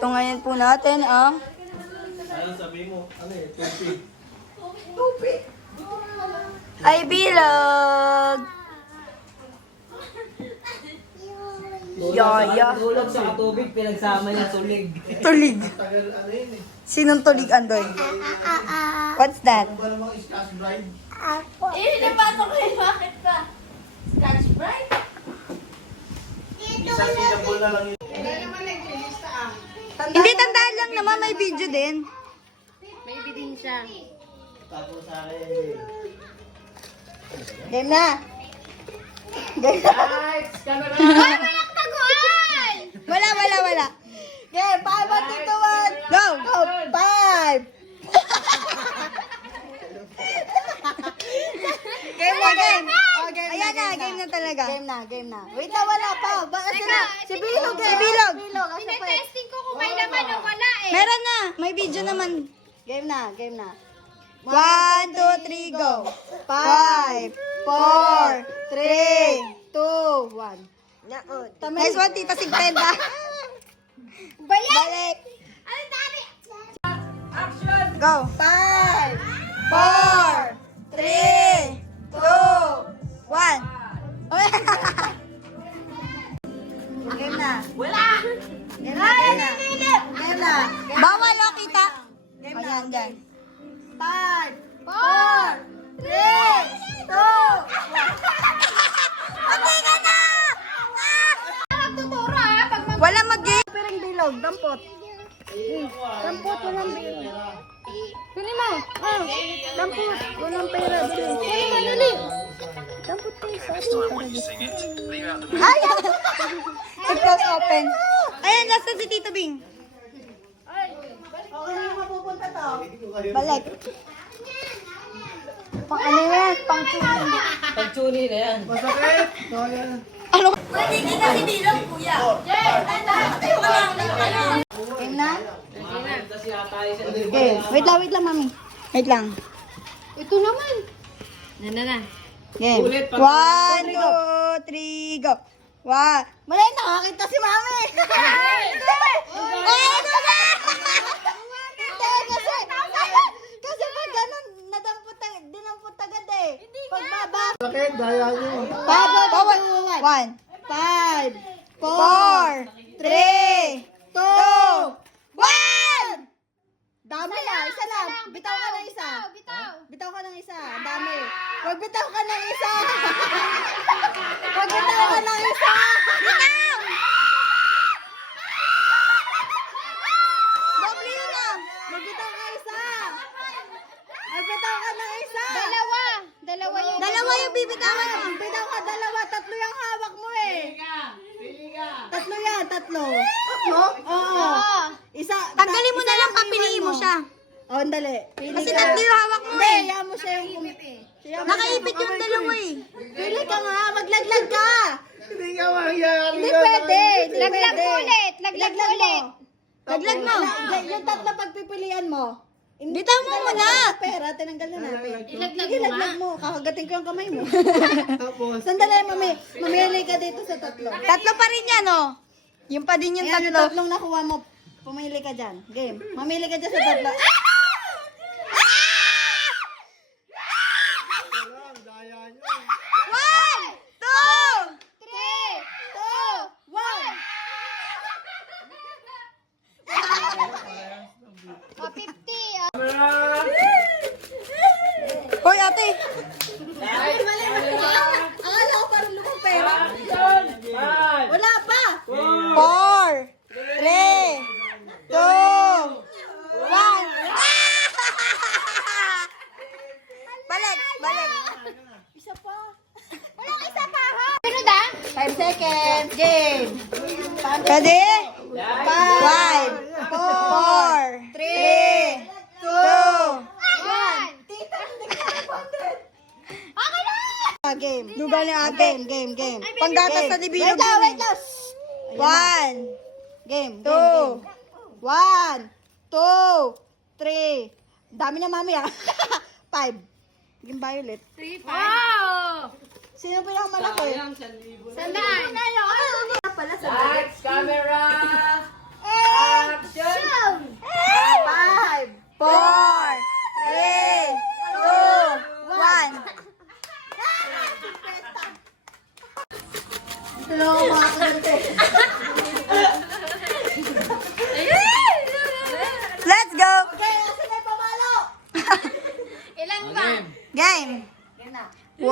Tungayan po natin ang... Ano sabi mo? Ano eh? Tupi. Ay, bilog! Yaya. Tulog sa katubig, pinagsama niya tulig. Tulig. Tagal ano yun eh. Sinong tulig, Andoy? What's that? Ano ba namang Scotch Bride? Napasok ko yung bakit ka? Scotch Brite? Isang syllable na lang yun. Hindi, tandaan lang naman, may video din. May din siya. Tapos sa akin eh. Game na. Game na. Wala. Game, 5, 1, 2, 1. Go! Go! 5! Game na, game. Ayan na, game na talaga. Game na. Wait na, wala pa. Si Bilog. Tinetesting ko kung may laman o wala eh. Meron na. May video naman. Game na. 1, 2, 3, go. 5, 4, 3, 2, 1. Nice one, Tita Sigpenda. Balik. Ano dali? Go. 5, 4, 3, 2, 1. Game na. Wala! Game na. Bawal o, kita. Game na. Dyan. 5, 4, 3, 2, 1. Pati ka na! Nagtuturo ha, pag mag... Wala mag-game. Piring bilog, dampot. Dampot, walang bilog. Kunin mo. Dampot, walang pera. Kunin mo, dali. Dampot kayo sa atin. Ay! Close open. Ayan, last na si Tito Bing. Balik. Pang ano yan? Pang tuloy. Pagtsuli na yan. Masakit! Kaya. Ano? Pwede kita si Bilog, kuya. Game na? Kasi atay siya. Okay. Wait lang, mami. Wait lang. Ito naman. Na. Game. 1, 2, 3, go. 1. Mali, nakakita si mami. Ay, ito na! Kasi pag ganun, dinampot agad eh. Pag baba. Sakit, daya nyo. Bawal. 1, 5, 4, 3, 2, 1! Dami na, isa lang. Bitaw ka ng isa. Bitaw ka ng isa. Ang dami. Wag bitaw ka ng isa. Wag bitaw ka ng isa. Bitaw! Doble yun ah. Magbitaw ka isa. Magbitaw ka ng isa. Dalawa yung bibitawan mo. Bitaw ka dalawa. Tatlo yung hawak mo eh. Tatlo yan, tatlo. Oo. Isa. Tanggalin mo na lang, papiliin mo siya. Oh, dali. Kasi tatlo yung hawak mo Hindi, eh. hayaan mo siya yung... Nakaipit yung dalawa eh. Pili ka nga, maglaglag ka. Hindi ka mangyayari. Hindi pwede. Laglag mo ulit. Laglag mo ulit. Laglag mo. Yung tatlo pagpipilian mo. Bitaw mo muna. Pera, tinanggal na natin. Ilaglag Sige, mo nga. laglag mo. Kakagating ko yung kamay mo. Tapos, Sandali, mami. Mamili ka dito sa tatlo. Tatlo pa rin yan oh. Yung pa din yung Ayan, yung tatlo. tatlong nakuha mo. Pumili ka dyan. Game. Mamili ka dyan sa tatlo. daya nyo. 1, 2, 2, 1. 50. Hoy, ate. Akala ko parang lumang pera. Wala pa. 4, 3, 2, 1. Balik. Isa pa. Walang isa pa ha. Ano da? 5 seconds. Game. Pwede? 5, 4, 3, 2, 1. Tita, hindi ka responded. Okay na! Game. Dugal ni ate. Game. Panggatas sa libilog Wait yun lang. eh. 1. Game. 2. 1, 2, 3. Dami na mami ah. 5. Game Violet. Wow! Sino pinakamalaki? Sandaan. Pala sa Lights, camera, Eh! action! Dito lang ako makakagante. Let's go! Okay, nasa na yung pamalo? Ilan ba? Game! Yan na. 1,